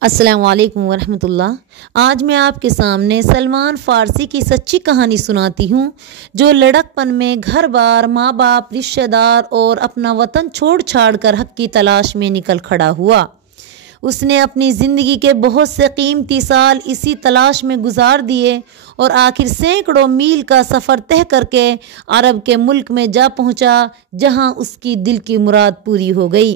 السلام علیکم ورحمۃ اللہ۔ آج میں آپ کے سامنے سلمان فارسی کی سچی کہانی سناتی ہوں، جو لڑکپن میں گھر بار، ماں باپ، رشتہ دار اور اپنا وطن چھوڑ چھاڑ کر حق کی تلاش میں نکل کھڑا ہوا۔ اس نے اپنی زندگی کے بہت سے قیمتی سال اسی تلاش میں گزار دیے اور آخر سینکڑوں میل کا سفر طے کر کے عرب کے ملک میں جا پہنچا، جہاں اس کی دل کی مراد پوری ہو گئی۔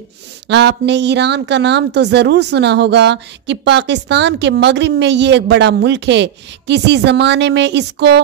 آپ نے ایران کا نام تو ضرور سنا ہوگا کہ پاکستان کے مغرب میں یہ ایک بڑا ملک ہے۔ کسی زمانے میں اس کو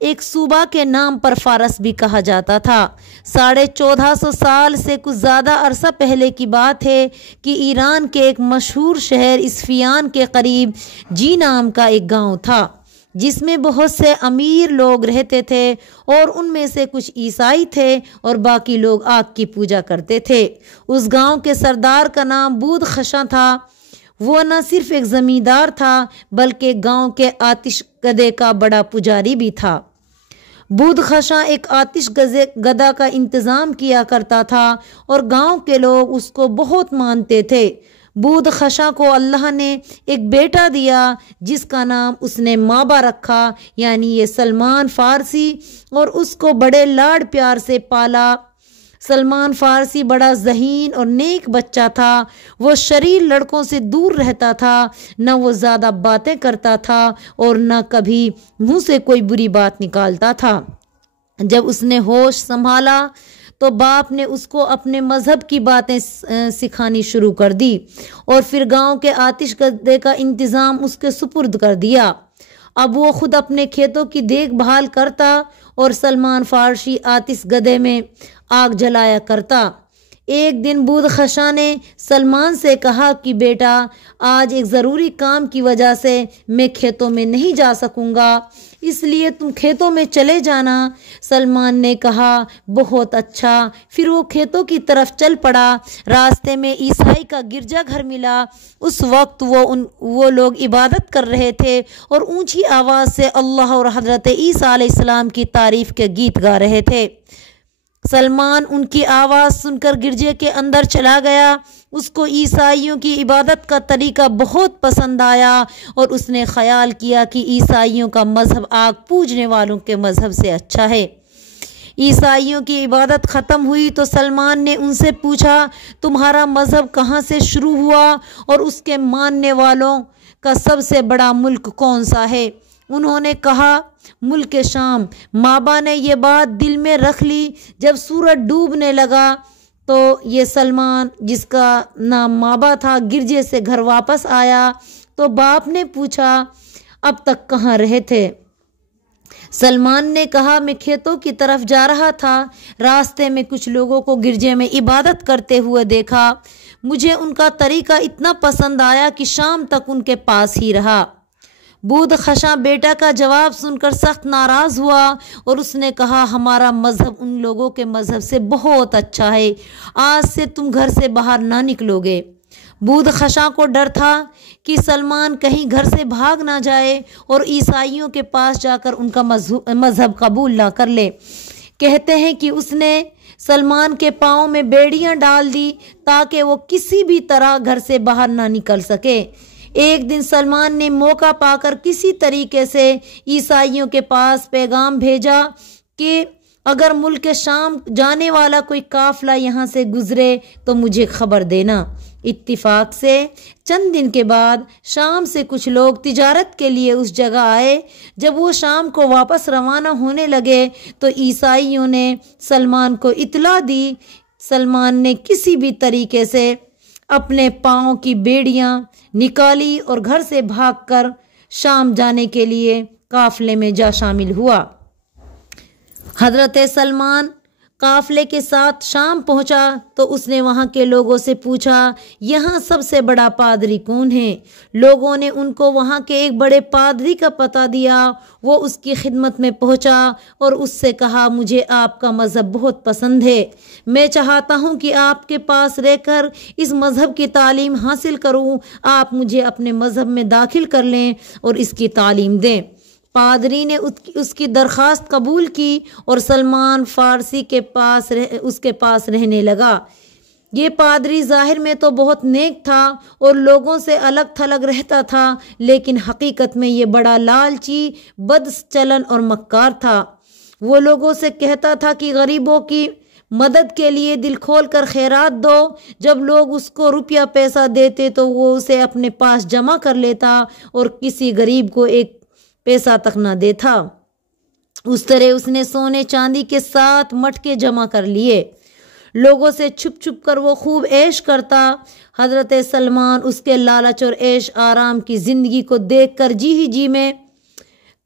ایک صوبہ کے نام پر فارس بھی کہا جاتا تھا۔ 1450 سال سے کچھ زیادہ عرصہ پہلے کی بات ہے کہ ایران کے ایک مشہور شہر اصفہان کے قریب جی نام کا ایک گاؤں تھا، جس میں بہت سے امیر لوگ رہتے تھے، اور ان میں سے کچھ عیسائی تھے اور باقی لوگ آگ کی پوجا کرتے تھے۔ اس گاؤں کے سردار کا نام بود خشاں تھا۔ وہ نہ صرف ایک زمیندار تھا بلکہ گاؤں کے آتش گدے کا بڑا پجاری بھی تھا۔ بود خشاں ایک آتش گدا کا انتظام کیا کرتا تھا اور گاؤں کے لوگ اس کو بہت مانتے تھے۔ بود خشاں کو اللہ نے ایک بیٹا دیا جس کا نام اس نے مابا رکھا، یعنی یہ سلمان فارسی، اور اس کو بڑے لاڈ پیار سے پالا۔ سلمان فارسی بڑا ذہین اور نیک بچہ تھا۔ وہ شریر لڑکوں سے دور رہتا تھا، نہ وہ زیادہ باتیں کرتا تھا اور نہ کبھی منہ سے کوئی بری بات نکالتا تھا۔ جب اس نے ہوش سنبھالا تو باپ نے اس کو اپنے مذہب کی باتیں سکھانی شروع کر دی اور پھر گاؤں کے آتش گدے کا انتظام اس کے سپرد کر دیا۔ اب وہ خود اپنے کھیتوں کی دیکھ بھال کرتا اور سلمان فارسی آتش گدے میں آگ جلایا کرتا۔ ایک دن بود خشاں نے سلمان سے کہا کہ بیٹا، آج ایک ضروری کام کی وجہ سے میں کھیتوں میں نہیں جا سکوں گا، اس لیے تم کھیتوں میں چلے جانا۔ سلمان نے کہا بہت اچھا۔ پھر وہ کھیتوں کی طرف چل پڑا۔ راستے میں عیسائی کا گرجا گھر ملا۔ اس وقت وہ لوگ عبادت کر رہے تھے اور اونچی آواز سے اللہ اور حضرت عیسیٰ علیہ السلام کی تعریف کے گیت گا رہے تھے۔ سلمان ان کی آواز سن کر گرجے کے اندر چلا گیا۔ اس کو عیسائیوں کی عبادت کا طریقہ بہت پسند آیا اور اس نے خیال کیا کہ عیسائیوں کا مذہب آگ پوجنے والوں کے مذہب سے اچھا ہے۔ عیسائیوں کی عبادت ختم ہوئی تو سلمان نے ان سے پوچھا، تمہارا مذہب کہاں سے شروع ہوا اور اس کے ماننے والوں کا سب سے بڑا ملک کون سا ہے؟ انہوں نے کہا ملک شام۔ مابا نے یہ بات دل میں رکھ لی۔ جب سورج ڈوبنے لگا تو یہ سلمان، جس کا نام مابا تھا، گرجے سے گھر واپس آیا تو باپ نے پوچھا اب تک کہاں رہے تھے؟ سلمان نے کہا میں کھیتوں کی طرف جا رہا تھا، راستے میں کچھ لوگوں کو گرجے میں عبادت کرتے ہوئے دیکھا، مجھے ان کا طریقہ اتنا پسند آیا کہ شام تک ان کے پاس ہی رہا۔ بود خشاں بیٹا کا جواب سن کر سخت ناراض ہوا اور اس نے کہا ہمارا مذہب ان لوگوں کے مذہب سے بہت اچھا ہے، آج سے تم گھر سے باہر نہ نکلو گے۔ بود خشاں کو ڈر تھا کہ سلمان کہیں گھر سے بھاگ نہ جائے اور عیسائیوں کے پاس جا کر ان کا مذہب قبول نہ کر لے۔ کہتے ہیں کہ اس نے سلمان کے پاؤں میں بیڑیاں ڈال دی تاکہ وہ کسی بھی طرح گھر سے باہر نہ نکل سکے۔ ایک دن سلمان نے موقع پا کر کسی طریقے سے عیسائیوں کے پاس پیغام بھیجا کہ اگر ملک شام جانے والا کوئی قافلہ یہاں سے گزرے تو مجھے خبر دینا۔ اتفاق سے چند دن کے بعد شام سے کچھ لوگ تجارت کے لیے اس جگہ آئے۔ جب وہ شام کو واپس روانہ ہونے لگے تو عیسائیوں نے سلمان کو اطلاع دی۔ سلمان نے کسی بھی طریقے سے اپنے پاؤں کی بیڑیاں نکالی اور گھر سے بھاگ کر شام جانے کے لیے قافلے میں جا شامل ہوا۔ حضرت سلمان قافلے کے ساتھ شام پہنچا تو اس نے وہاں کے لوگوں سے پوچھا یہاں سب سے بڑا پادری کون ہے؟ لوگوں نے ان کو وہاں کے ایک بڑے پادری کا پتہ دیا۔ وہ اس کی خدمت میں پہنچا اور اس سے کہا مجھے آپ کا مذہب بہت پسند ہے، میں چاہتا ہوں کہ آپ کے پاس رہ کر اس مذہب کی تعلیم حاصل کروں، آپ مجھے اپنے مذہب میں داخل کر لیں اور اس کی تعلیم دیں۔ پادری نے اس کی درخواست قبول کی اور سلمان فارسی اس کے پاس رہنے لگا۔ یہ پادری ظاہر میں تو بہت نیک تھا اور لوگوں سے الگ تھلگ رہتا تھا، لیکن حقیقت میں یہ بڑا لالچی، بد چلن اور مکار تھا۔ وہ لوگوں سے کہتا تھا کہ غریبوں کی مدد کے لیے دل کھول کر خیرات دو۔ جب لوگ اس کو روپیہ پیسہ دیتے تو وہ اسے اپنے پاس جمع کر لیتا اور کسی غریب کو ایک پیسہ تک نہ دیتا۔ اس طرح اس نے سونے چاندی کے 7 مٹکے جمع کر لیے۔ لوگوں سے چھپ چھپ کر وہ خوب عیش کرتا۔ حضرت سلمان اس کے لالچ اور عیش آرام کی زندگی کو دیکھ کر جی میں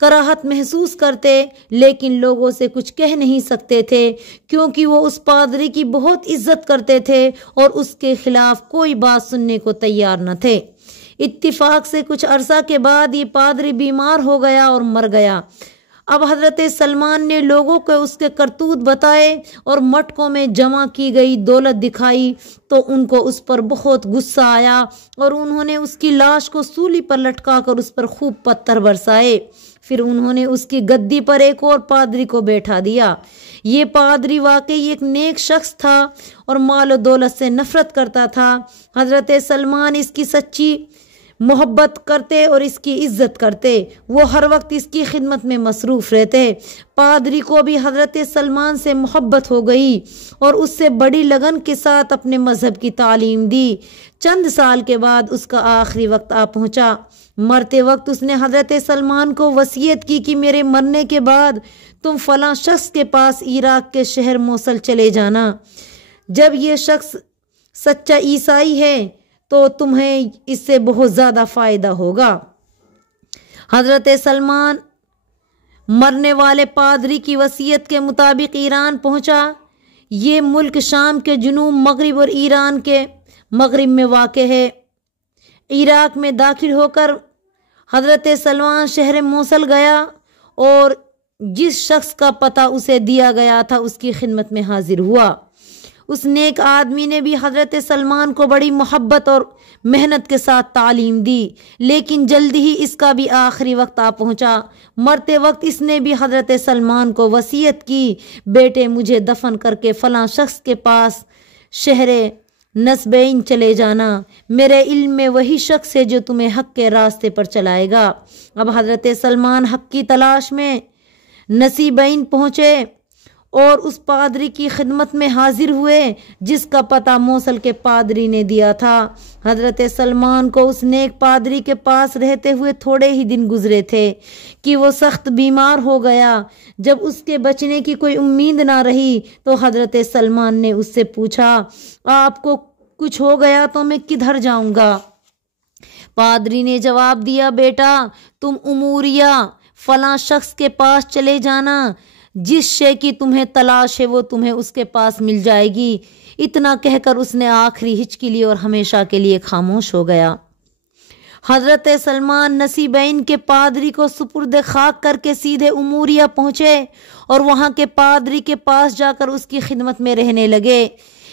کراہت محسوس کرتے، لیکن لوگوں سے کچھ کہہ نہیں سکتے تھے کیونکہ وہ اس پادری کی بہت عزت کرتے تھے اور اس کے خلاف کوئی بات سننے کو تیار نہ تھے۔ اتفاق سے کچھ عرصہ کے بعد یہ پادری بیمار ہو گیا اور مر گیا۔ اب حضرت سلمان نے لوگوں کو اس کے کرتوت بتائے اور مٹکوں میں جمع کی گئی دولت دکھائی تو ان کو اس پر بہت غصہ آیا اور انہوں نے اس کی لاش کو سولی پر لٹکا کر اس پر خوب پتھر برسائے۔ پھر انہوں نے اس کی گدی پر ایک اور پادری کو بیٹھا دیا۔ یہ پادری واقعی ایک نیک شخص تھا اور مال و دولت سے نفرت کرتا تھا۔ حضرت سلمان اس کی سچی محبت کرتے اور اس کی عزت کرتے۔ وہ ہر وقت اس کی خدمت میں مصروف رہتے۔ پادری کو بھی حضرت سلمان سے محبت ہو گئی اور اس سے بڑی لگن کے ساتھ اپنے مذہب کی تعلیم دی۔ چند سال کے بعد اس کا آخری وقت آ پہنچا۔ مرتے وقت اس نے حضرت سلمان کو وصیت کی کہ میرے مرنے کے بعد تم فلاں شخص کے پاس عراق کے شہر موصل چلے جانا۔ جب یہ شخص سچا عیسائی ہے تو تمہیں اس سے بہت زیادہ فائدہ ہوگا۔ حضرت سلمان مرنے والے پادری کی وصیت کے مطابق ایران پہنچا۔ یہ ملک شام کے جنوب مغرب اور ایران کے مغرب میں واقع ہے۔ عراق میں داخل ہو کر حضرت سلمان شہر موصل گیا اور جس شخص کا پتہ اسے دیا گیا تھا اس کی خدمت میں حاضر ہوا۔ اس نیک آدمی نے بھی حضرت سلمان کو بڑی محبت اور محنت کے ساتھ تعلیم دی، لیکن جلدی ہی اس کا بھی آخری وقت آ پہنچا۔ مرتے وقت اس نے بھی حضرت سلمان کو وصیت کی، بیٹے مجھے دفن کر کے فلاں شخص کے پاس شہر نسبین چلے جانا، میرے علم میں وہی شخص ہے جو تمہیں حق کے راستے پر چلائے گا۔ اب حضرت سلمان حق کی تلاش میں نسیبین پہنچے اور اس پادری کی خدمت میں حاضر ہوئے جس کا پتہ موصل کے پادری نے دیا تھا۔ حضرت سلمان کو اس نیک پادری کے پاس رہتے ہوئے تھوڑے ہی دن گزرے تھے کہ وہ سخت بیمار ہو گیا۔ جب اس کے بچنے کی کوئی امید نہ رہی تو حضرت سلمان نے اس سے پوچھا، آپ کو کچھ ہو گیا تو میں کدھر جاؤں گا؟ پادری نے جواب دیا، بیٹا تم اموریہ فلاں شخص کے پاس چلے جانا، جس شے کی تمہیں تلاش ہے وہ تمہیں اس کے پاس مل جائے گی۔ اتنا کہہ کر اس نے آخری ہچکی لی اور ہمیشہ کے لیے خاموش ہو گیا۔ حضرت سلمان نسیبین کے پادری کو سپرد خاک کر کے سیدھے اموریہ پہنچے اور وہاں کے پادری کے پاس جا کر اس کی خدمت میں رہنے لگے۔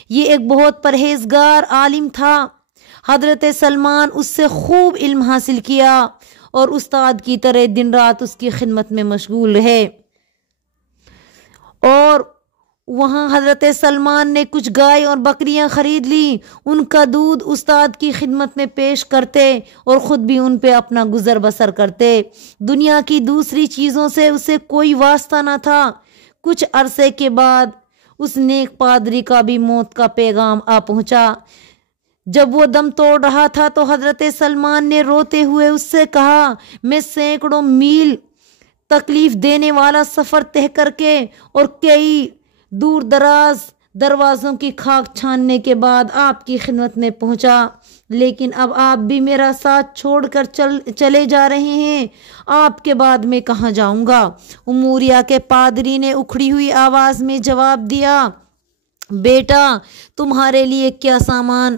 یہ ایک بہت پرہیزگار عالم تھا۔ حضرت سلمان اس سے خوب علم حاصل کیا اور استاد کی طرح دن رات اس کی خدمت میں مشغول رہے۔ اور وہاں حضرت سلمان نے کچھ گائے اور بکریاں خرید لی، ان کا دودھ استاد کی خدمت میں پیش کرتے اور خود بھی ان پہ اپنا گزر بسر کرتے۔ دنیا کی دوسری چیزوں سے اسے کوئی واسطہ نہ تھا۔ کچھ عرصے کے بعد اس نیک پادری کا بھی موت کا پیغام آ پہنچا۔ جب وہ دم توڑ رہا تھا تو حضرت سلمان نے روتے ہوئے اس سے کہا، میں سینکڑوں میل تکلیف دینے والا سفر طے کر کے اور کئی دور دراز دروازوں کی کھاک چھاننے کے بعد آپ کی خدمت میں پہنچا، لیکن اب آپ بھی میرا ساتھ چھوڑ کر چلے جا رہے ہیں، آپ کے بعد میں کہاں جاؤں گا؟ اموریہ کے پادری نے اکھڑی ہوئی آواز میں جواب دیا، بیٹا تمہارے لیے کیا سامان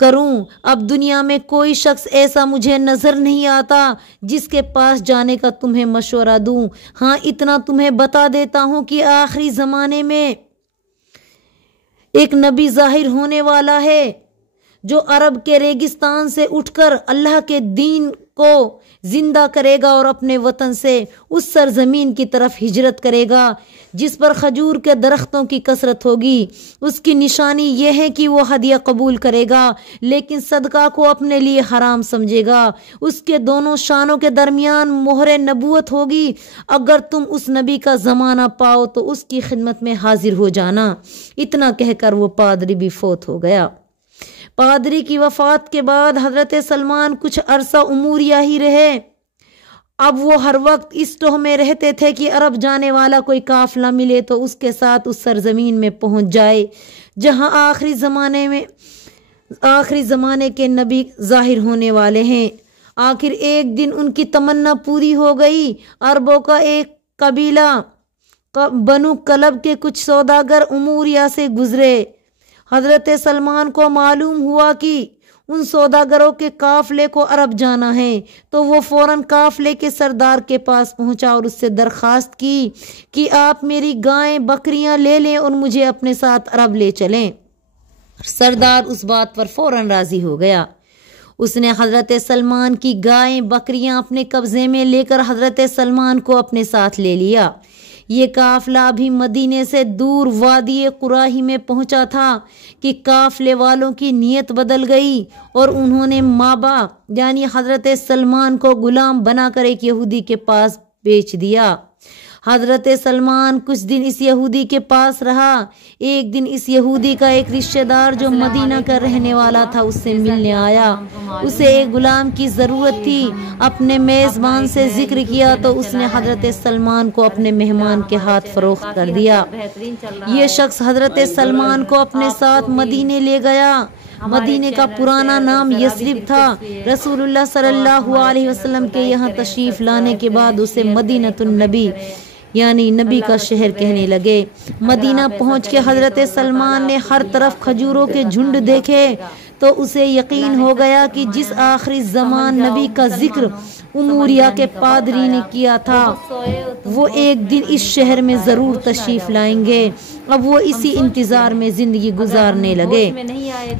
کروں؟ اب دنیا میں کوئی شخص ایسا مجھے نظر نہیں آتا جس کے پاس جانے کا تمہیں مشورہ دوں۔ ہاں اتنا تمہیں بتا دیتا ہوں کہ آخری زمانے میں ایک نبی ظاہر ہونے والا ہے جو عرب کے ریگستان سے اٹھ کر اللہ کے دین کو زندہ کرے گا اور اپنے وطن سے اس سرزمین کی طرف ہجرت کرے گا جس پر کھجور کے درختوں کی کثرت ہوگی۔ اس کی نشانی یہ ہے کہ وہ ہدیہ قبول کرے گا لیکن صدقہ کو اپنے لیے حرام سمجھے گا۔ اس کے دونوں شانوں کے درمیان مہر نبوت ہوگی۔ اگر تم اس نبی کا زمانہ پاؤ تو اس کی خدمت میں حاضر ہو جانا۔ اتنا کہہ کر وہ پادری بھی فوت ہو گیا۔ پادری کی وفات کے بعد حضرت سلمان کچھ عرصہ اموریا ہی رہے۔ اب وہ ہر وقت اس ٹوہ میں رہتے تھے کہ عرب جانے والا کوئی قافلہ ملے تو اس کے ساتھ اس سرزمین میں پہنچ جائے جہاں آخری زمانے کے نبی ظاہر ہونے والے ہیں۔ آخر ایک دن ان کی تمنا پوری ہو گئی۔ عربوں کا ایک قبیلہ بنو کلب کے کچھ سوداگر اموریا سے گزرے۔ حضرت سلمان کو معلوم ہوا کہ ان سوداگروں کے قافلے کو عرب جانا ہے تو وہ فوراً قافلے کے سردار کے پاس پہنچا اور اس سے درخواست کی کہ آپ میری گائیں بکریاں لے لیں اور مجھے اپنے ساتھ عرب لے چلیں۔ سردار اس بات پر فوراً راضی ہو گیا۔ اس نے حضرت سلمان کی گائیں بکریاں اپنے قبضے میں لے کر حضرت سلمان کو اپنے ساتھ لے لیا۔ یہ قافلہ ابھی مدینے سے دور وادی قراہی میں پہنچا تھا کہ قافلے والوں کی نیت بدل گئی اور انہوں نے مابا یعنی حضرت سلمان کو غلام بنا کر ایک یہودی کے پاس بیچ دیا۔ حضرت سلمان کچھ دن اس یہودی کے پاس رہا۔ ایک دن اس یہودی کا ایک رشتہ دار جو مدینہ کا رہنے والا تھا اس سے ملنے آیا۔ اسے ایک غلام کی ضرورت تھی۔ اپنے میزبان سے ذکر کیا تو اس نے حضرت سلمان کو اپنے مہمان کے ہاتھ فروخت کر دیا۔ یہ شخص حضرت سلمان کو اپنے ساتھ مدینے لے گیا۔ مدینے کا پرانا نام یثرب تھا۔ رسول اللہ صلی اللہ علیہ وسلم کے یہاں تشریف لانے کے بعد اسے مدینۃ النبی یعنی نبی کا شہر کہنے لگے۔ مدینہ پہنچ کے حضرت سلمان نے ہر طرف کھجوروں کے جھنڈ دیکھے تو اسے یقین ہو گیا کہ جس آخری زمان نبی کا ذکر اموریا کے پادری نے کیا تھا وہ ایک دن اس شہر میں ضرور تشریف لائیں گے۔ اب وہ اسی انتظار میں زندگی گزارنے لگے۔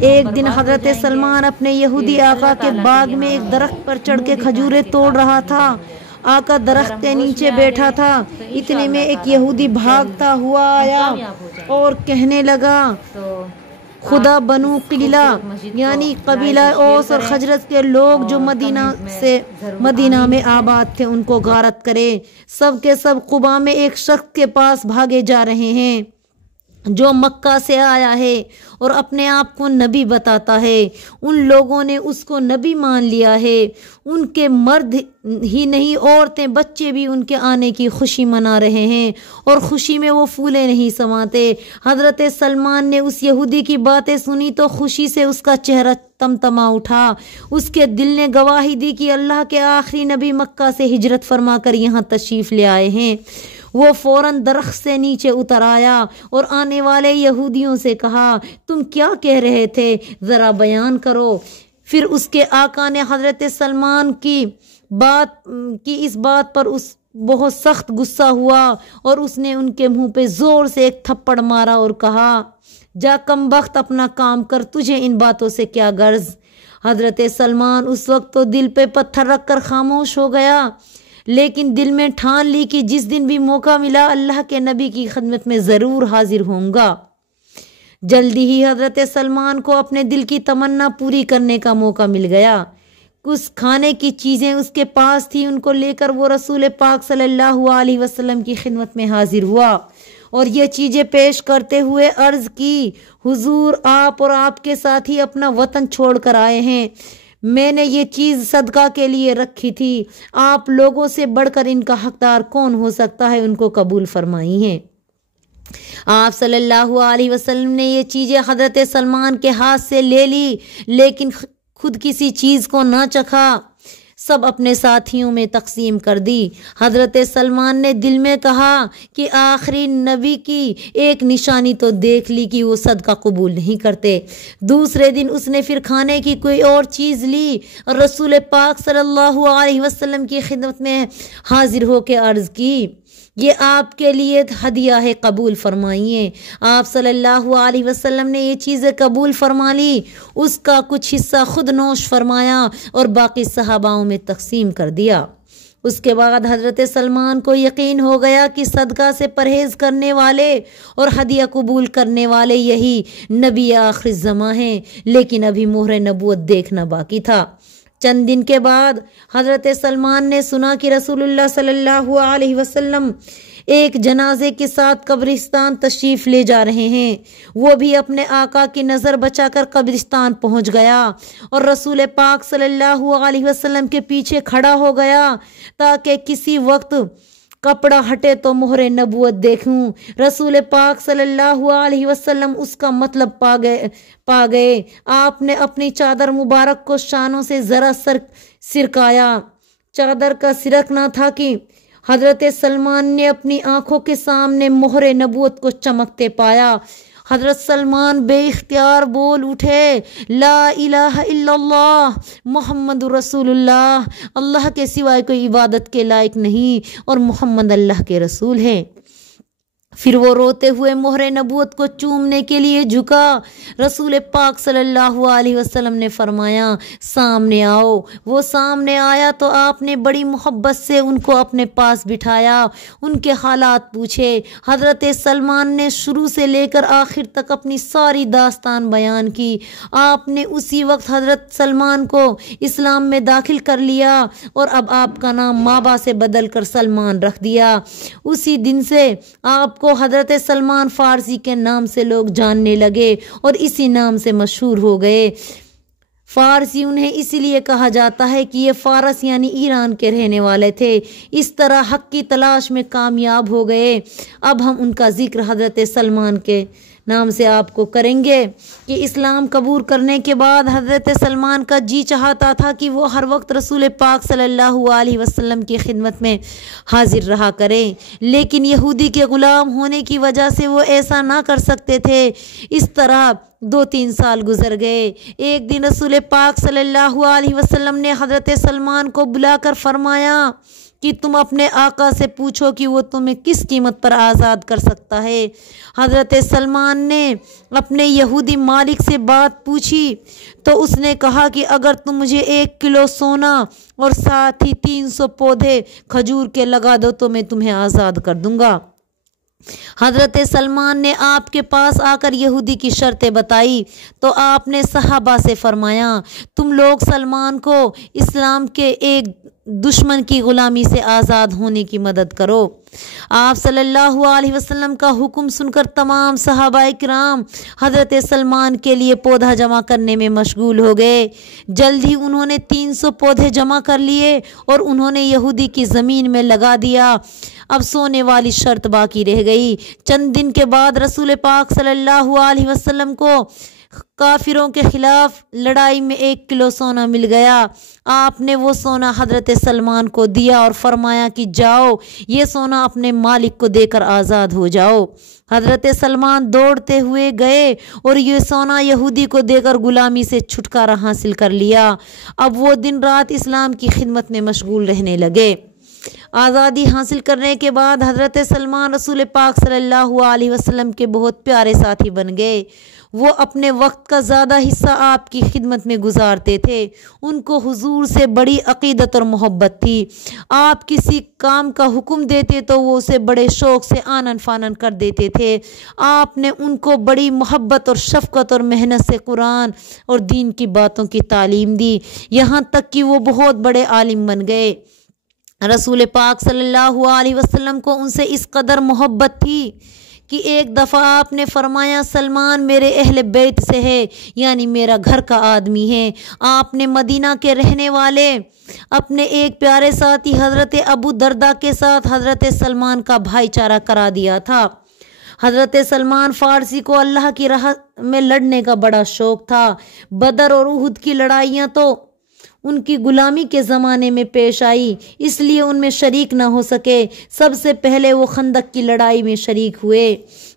ایک دن حضرت سلمان اپنے یہودی آقا کے باغ میں ایک درخت پر چڑھ کے کھجوریں توڑ رہا تھا۔ آقا درخت کے نیچے بیٹھا تھا۔ اتنے میں ایک یہودی بھاگتا ہوا آیا اور کہنے لگا خدا بنو قیلہ یعنی قبیلہ اوس اور خزرج کے لوگ جو مدینہ میں آباد تھے ان کو غارت کرے۔ سب کے سب قبا میں ایک شخص کے پاس بھاگے جا رہے ہیں جو مکہ سے آیا ہے اور اپنے آپ کو نبی بتاتا ہے۔ ان لوگوں نے اس کو نبی مان لیا ہے۔ ان کے مرد ہی نہیں عورتیں بچے بھی ان کے آنے کی خوشی منا رہے ہیں اور خوشی میں وہ پھولے نہیں سماتے۔ حضرت سلمان نے اس یہودی کی باتیں سنی تو خوشی سے اس کا چہرہ تمتما اٹھا۔ اس کے دل نے گواہی دی کہ اللہ کے آخری نبی مکہ سے ہجرت فرما کر یہاں تشریف لے آئے ہیں۔ وہ فوراً درخت سے نیچے اتر آیا اور آنے والے یہودیوں سے کہا تم کیا کہہ رہے تھے ذرا بیان کرو۔ پھر اس کے آقا نے حضرت سلمان کی اس بات پر بہت سخت غصہ ہوا اور اس نے ان کے منہ پہ زور سے ایک تھپڑ مارا اور کہا جا کم بخت اپنا کام کر، تجھے ان باتوں سے کیا غرض۔ حضرت سلمان اس وقت تو دل پہ پتھر رکھ کر خاموش ہو گیا لیکن دل میں ٹھان لی کہ جس دن بھی موقع ملا اللہ کے نبی کی خدمت میں ضرور حاضر ہوں گا۔ جلدی ہی حضرت سلمان کو اپنے دل کی تمنا پوری کرنے کا موقع مل گیا۔ کچھ کھانے کی چیزیں اس کے پاس تھی، ان کو لے کر وہ رسول پاک صلی اللہ علیہ وسلم کی خدمت میں حاضر ہوا اور یہ چیزیں پیش کرتے ہوئے عرض کی حضور آپ اور آپ کے ساتھی اپنا وطن چھوڑ کر آئے ہیں۔ میں نے یہ چیز صدقہ کے لیے رکھی تھی، آپ لوگوں سے بڑھ کر ان کا حقدار کون ہو سکتا ہے، ان کو قبول فرمائی ہیں۔ آپ صلی اللہ علیہ وسلم نے یہ چیزیں حضرت سلمان کے ہاتھ سے لے لی لیکن خود کسی چیز کو نہ چکھا، سب اپنے ساتھیوں میں تقسیم کر دی۔ حضرت سلمان نے دل میں کہا کہ آخری نبی کی ایک نشانی تو دیکھ لی کہ وہ صدقہ قبول نہیں کرتے۔ دوسرے دن اس نے پھر کھانے کی کوئی اور چیز لی اور رسول پاک صلی اللہ علیہ وسلم کی خدمت میں حاضر ہو کے عرض کی یہ آپ کے لیے ہدیہ ہے، قبول فرمائیے۔ آپ صلی اللہ علیہ وسلم نے یہ چیزیں قبول فرما لی، اس کا کچھ حصہ خود نوش فرمایا اور باقی صحاباؤں میں تقسیم کر دیا۔ اس کے بعد حضرت سلمان کو یقین ہو گیا کہ صدقہ سے پرہیز کرنے والے اور ہدیہ قبول کرنے والے یہی نبی آخر الزماں ہیں، لیکن ابھی مہر نبوت دیکھنا باقی تھا۔ چند دن کے بعد حضرت سلمان نے سنا کہ رسول اللہ صلی اللہ علیہ وسلم ایک جنازے کے ساتھ قبرستان تشریف لے جا رہے ہیں۔ وہ بھی اپنے آقا کی نظر بچا کر قبرستان پہنچ گیا اور رسول پاک صلی اللہ علیہ وسلم کے پیچھے کھڑا ہو گیا تاکہ کسی وقت کپڑا ہٹے تو مہر نبوت دیکھوں۔ رسول پاک صلی اللہ علیہ وسلم اس کا مطلب پا گئے۔ آپ نے اپنی چادر مبارک کو شانوں سے ذرا سرکایا۔ چادر کا سرکنا تھا کہ حضرت سلمان نے اپنی آنکھوں کے سامنے مہر نبوت کو چمکتے پایا۔ حضرت سلمان بے اختیار بول اٹھے، لا الہ الا اللہ محمد رسول اللہ، اللہ کے سوائے کوئی عبادت کے لائق نہیں اور محمد اللہ کے رسول ہیں۔ پھر وہ روتے ہوئے مہر نبوت کو چومنے کے لیے جھکا۔ رسول پاک صلی اللہ علیہ وسلم نے فرمایا، سامنے آؤ۔ وہ سامنے آیا تو آپ نے بڑی محبت سے ان کو اپنے پاس بٹھایا، ان کے حالات پوچھے۔ حضرت سلمان نے شروع سے لے کر آخر تک اپنی ساری داستان بیان کی۔ آپ نے اسی وقت حضرت سلمان کو اسلام میں داخل کر لیا اور اب آپ کا نام مابا سے بدل کر سلمان رکھ دیا۔ اسی دن سے آپ کو حضرت سلمان فارسی کے نام سے لوگ جاننے لگے اور اسی نام سے مشہور ہو گئے۔ فارسی انہیں اسی لیے کہا جاتا ہے کہ یہ فارس یعنی ایران کے رہنے والے تھے۔ اس طرح حق کی تلاش میں کامیاب ہو گئے۔ اب ہم ان کا ذکر حضرت سلمان کے نام سے آپ کو کریں گے کہ اسلام قبول کرنے کے بعد حضرت سلمان کا جی چاہتا تھا کہ وہ ہر وقت رسول پاک صلی اللہ علیہ وسلم کی خدمت میں حاضر رہا کریں، لیکن یہودی کے غلام ہونے کی وجہ سے وہ ایسا نہ کر سکتے تھے۔ اس طرح 2-3 سال گزر گئے۔ ایک دن رسول پاک صلی اللہ علیہ وسلم نے حضرت سلمان کو بلا کر فرمایا کہ تم اپنے آقا سے پوچھو کہ وہ تمہیں کس قیمت پر آزاد کر سکتا ہے۔ حضرت سلمان نے اپنے یہودی مالک سے بات پوچھی تو اس نے کہا کہ اگر تم مجھے 1 کلو سونا اور ساتھ ہی 300 پودے کھجور کے لگا دو تو میں تمہیں آزاد کر دوں گا۔ حضرت سلمان نے آپ کے پاس آ کر یہودی کی شرطیں بتائی تو آپ نے صحابہ سے فرمایا، تم لوگ سلمان کو اسلام کے ایک دشمن کی غلامی سے آزاد ہونے کی مدد کرو۔ آپ صلی اللہ علیہ وسلم کا حکم سن کر تمام صحابہ کرام حضرت سلمان کے لیے پودا جمع کرنے میں مشغول ہو گئے۔ جلد ہی انہوں نے 300 پودے جمع کر لیے اور انہوں نے یہودی کی زمین میں لگا دیا۔ اب سونے والی شرط باقی رہ گئی۔ چند دن کے بعد رسول پاک صلی اللہ علیہ وسلم کو کافروں کے خلاف لڑائی میں 1 کلو سونا مل گیا۔ آپ نے وہ سونا حضرت سلمان کو دیا اور فرمایا کہ جاؤ یہ سونا اپنے مالک کو دے کر آزاد ہو جاؤ۔ حضرت سلمان دوڑتے ہوئے گئے اور یہ سونا یہودی کو دے کر غلامی سے چھٹکارا حاصل کر لیا۔ اب وہ دن رات اسلام کی خدمت میں مشغول رہنے لگے۔ آزادی حاصل کرنے کے بعد حضرت سلمان رسول پاک صلی اللہ علیہ وسلم کے بہت پیارے ساتھی بن گئے۔ وہ اپنے وقت کا زیادہ حصہ آپ کی خدمت میں گزارتے تھے۔ ان کو حضور سے بڑی عقیدت اور محبت تھی۔ آپ کسی کام کا حکم دیتے تو وہ اسے بڑے شوق سے آنن فانن کر دیتے تھے۔ آپ نے ان کو بڑی محبت اور شفقت اور محنت سے قرآن اور دین کی باتوں کی تعلیم دی، یہاں تک کہ وہ بہت بڑے عالم بن گئے۔ رسول پاک صلی اللہ علیہ وسلم کو ان سے اس قدر محبت تھی کہ ایک دفعہ آپ نے فرمایا، سلمان میرے اہل بیت سے ہے، یعنی میرا گھر کا آدمی ہے۔ آپ نے مدینہ کے رہنے والے اپنے ایک پیارے ساتھی حضرت ابو دردہ کے ساتھ حضرت سلمان کا بھائی چارہ کرا دیا تھا۔ حضرت سلمان فارسی کو اللہ کی راہ میں لڑنے کا بڑا شوق تھا۔ بدر اور احد کی لڑائیاں تو ان کی غلامی کے زمانے میں پیش آئی، اس لیے ان میں شریک نہ ہو سکے۔ سب سے پہلے وہ خندق کی لڑائی میں شریک ہوئے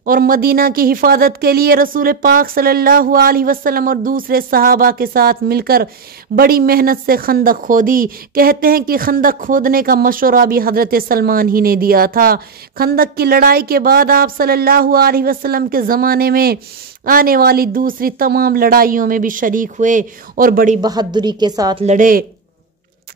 اور مدینہ کی حفاظت کے لیے رسول پاک صلی اللہ علیہ وسلم اور دوسرے صحابہ کے ساتھ مل کر بڑی محنت سے خندق کھودی۔ کہتے ہیں کہ خندق کھودنے کا مشورہ بھی حضرت سلمان ہی نے دیا تھا۔ خندق کی لڑائی کے بعد آپ صلی اللہ علیہ وسلم کے زمانے میں آنے والی دوسری تمام لڑائیوں میں بھی شریک ہوئے اور بڑی بہادری کے ساتھ لڑے۔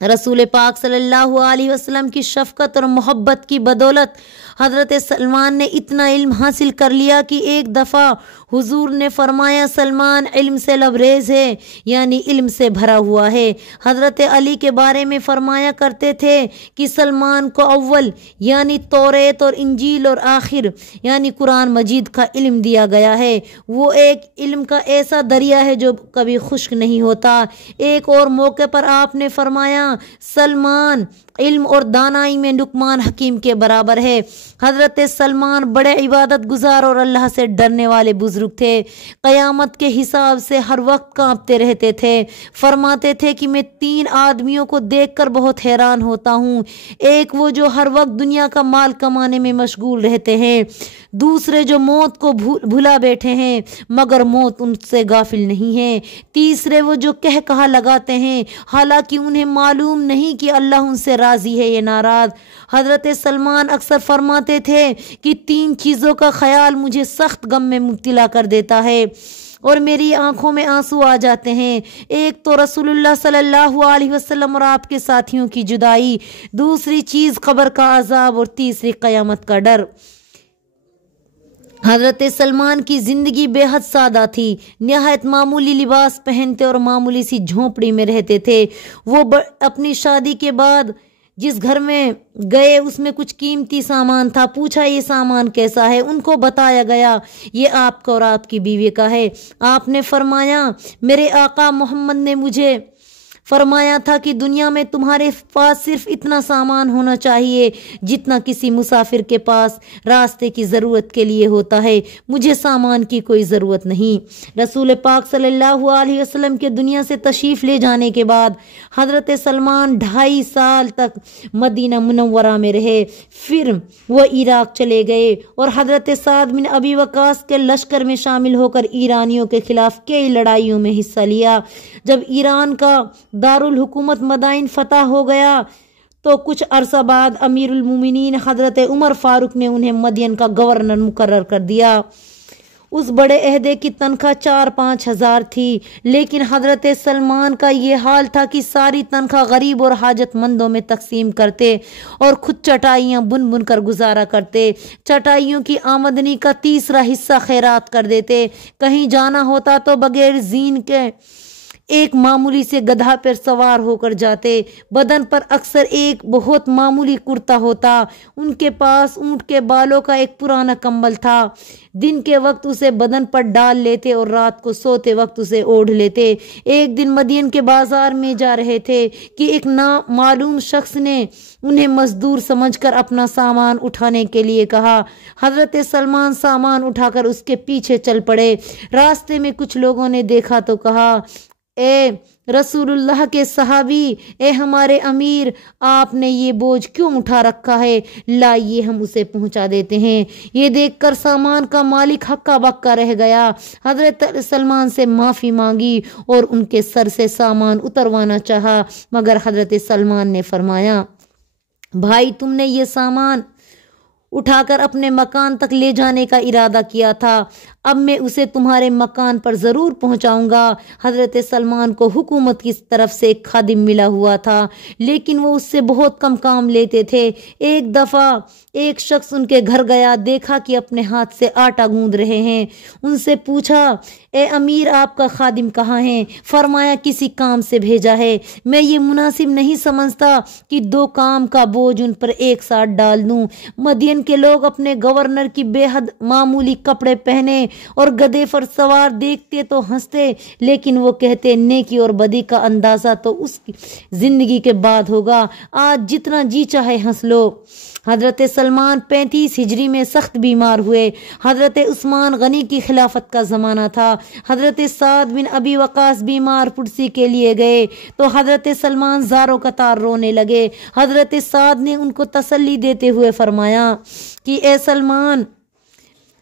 رسول پاک صلی اللہ علیہ وسلم کی شفقت اور محبت کی بدولت حضرت سلمان نے اتنا علم حاصل کر لیا کہ ایک دفعہ حضور نے فرمایا سلمان علم سے لبریز ہے، یعنی علم سے بھرا ہوا ہے۔ حضرت علی کے بارے میں فرمایا کرتے تھے کہ سلمان کو اول یعنی توریت اور انجیل اور آخر یعنی قرآن مجید کا علم دیا گیا ہے۔ وہ ایک علم کا ایسا دریا ہے جو کبھی خشک نہیں ہوتا۔ ایک اور موقع پر آپ نے فرمایا سلمان علم اور دانائی میں لقمان حکیم کے برابر ہے۔ حضرت سلمان بڑے عبادت گزار اور اللہ سے ڈرنے والے بزرگ تھے۔ قیامت کے حساب سے ہر وقت کانپتے رہتے تھے۔ فرماتے تھے کہ میں 3 آدمیوں کو دیکھ کر بہت حیران ہوتا ہوں۔ ایک وہ جو ہر وقت دنیا کا مال کمانے میں مشغول رہتے ہیں، دوسرے جو موت کو بھلا بیٹھے ہیں مگر موت ان سے غافل نہیں ہے، تیسرے وہ جو کہا لگاتے ہیں حالانکہ انہیں معلوم نہیں کہ اللہ ان سے راضی ہے یا ناراض۔ حضرت سلمان اکثر فرماتے تھے کہ 3 چیزوں کا خیال مجھے سخت غم میں مبتلا کر دیتا ہے اور میری آنکھوں میں آنسو آ جاتے ہیں۔ ایک تو رسول اللہ صلی اللہ علیہ وسلم اور آپ کے ساتھیوں کی جدائی، دوسری چیز قبر کا عذاب اور تیسری قیامت کا ڈر۔ حضرت سلمان کی زندگی بے حد سادہ تھی، نہایت معمولی لباس پہنتے اور معمولی سی جھونپڑی میں رہتے تھے۔ وہ اپنی شادی کے بعد جس گھر میں گئے اس میں کچھ قیمتی سامان تھا۔ پوچھا یہ سامان کیسا ہے؟ ان کو بتایا گیا یہ آپ کا اور آپ کی بیوی کا ہے۔ آپ نے فرمایا میرے آقا محمد نے مجھے فرمایا تھا کہ دنیا میں تمہارے پاس صرف اتنا سامان ہونا چاہیے جتنا کسی مسافر کے پاس راستے کی ضرورت کے لیے ہوتا ہے، مجھے سامان کی کوئی ضرورت نہیں۔ رسول پاک صلی اللہ علیہ وسلم کے دنیا سے تشریف لے جانے کے بعد حضرت سلمان 2.5 سال تک مدینہ منورہ میں رہے، پھر وہ عراق چلے گئے اور حضرت سعد بن ابی وقاص کے لشکر میں شامل ہو کر ایرانیوں کے خلاف کئی لڑائیوں میں حصہ لیا۔ جب ایران کا دارالحکومت مدائن فتح ہو گیا تو کچھ عرصہ بعد امیر المومنین حضرت عمر فاروق نے انہیں مدین کا گورنر مقرر کر دیا۔ اس بڑے عہدے کی تنخواہ 4-5 ہزار تھی، لیکن حضرت سلمان کا یہ حال تھا کہ ساری تنخواہ غریب اور حاجت مندوں میں تقسیم کرتے اور خود چٹائیاں بن بن کر گزارا کرتے۔ چٹائیوں کی آمدنی کا تیسرا حصہ خیرات کر دیتے۔ کہیں جانا ہوتا تو بغیر زین کے ایک معمولی سے گدھا پر سوار ہو کر جاتے۔ بدن پر اکثر ایک بہت معمولی کرتا ہوتا۔ ان کے پاس اونٹ کے بالوں کا ایک پرانا کمبل تھا، دن کے وقت اسے بدن پر ڈال لیتے اور رات کو سوتے وقت اسے اوڑھ لیتے۔ ایک دن مدین کے بازار میں جا رہے تھے کہ ایک نامعلوم شخص نے انہیں مزدور سمجھ کر اپنا سامان اٹھانے کے لیے کہا۔ حضرت سلمان سامان اٹھا کر اس کے پیچھے چل پڑے۔ راستے میں کچھ لوگوں نے دیکھا تو کہا اے رسول اللہ کے صحابی، اے ہمارے امیر، آپ نے یہ بوجھ کیوں اٹھا رکھا ہے؟ لائیے ہم اسے پہنچا دیتے ہیں۔ یہ دیکھ کر سامان کا مالک ہکا بکا رہ گیا۔ حضرت سلمان سے معافی مانگی اور ان کے سر سے سامان اتروانا چاہا، مگر حضرت سلمان نے فرمایا بھائی تم نے یہ سامان اٹھا کر اپنے مکان تک لے جانے کا ارادہ کیا تھا، اب میں اسے تمہارے مکان پر ضرور پہنچاؤں گا۔ حضرت سلمان کو حکومت کی طرف سے ایک خادم ملا ہوا تھا، لیکن وہ اس سے بہت کم کام لیتے تھے۔ ایک دفعہ ایک شخص ان کے گھر گیا، دیکھا کہ اپنے ہاتھ سے آٹا گوندھ رہے ہیں۔ ان سے پوچھا اے امیر آپ کا خادم کہاں ہے؟ فرمایا کسی کام سے بھیجا ہے۔ میں یہ مناسب نہیں سمجھتا کہ 2 کام کا بوجھ ان پر ایک ساتھ ڈال دوں۔ مدین کے لوگ اپنے گورنر کی بے حد معمولی کپڑے پہنے اور گدھے پر سوار دیکھتے تو ہنستے، لیکن وہ کہتے نیکی اور بدی کا اندازہ تو اس کی زندگی کے بعد ہوگا، آج جتنا جی چاہے ہنس لو۔ حضرت سلمان 35 ہجری میں سخت بیمار ہوئے۔ حضرت عثمان غنی کی خلافت کا زمانہ تھا۔ حضرت سعد بن ابی وقاص بیمار پرسی کے لیے گئے تو حضرت سلمان زاروں قطار رونے لگے۔ حضرت سعد نے ان کو تسلی دیتے ہوئے فرمایا کہ اے سلمان،